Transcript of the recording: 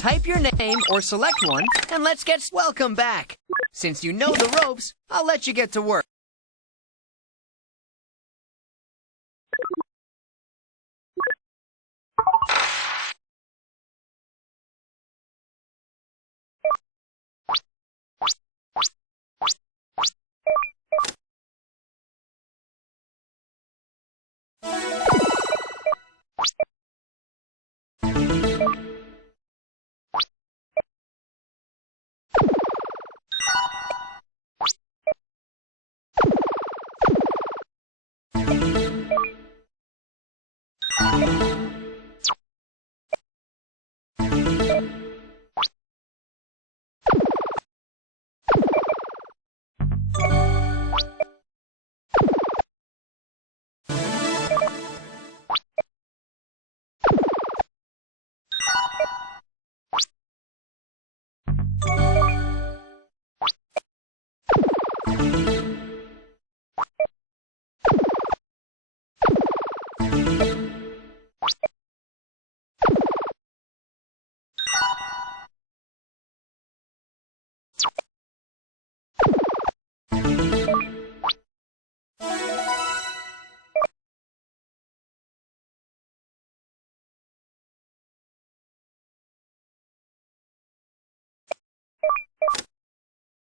type your name or select one, and let's get welcome back. Since you know the ropes, I'll let you get to work.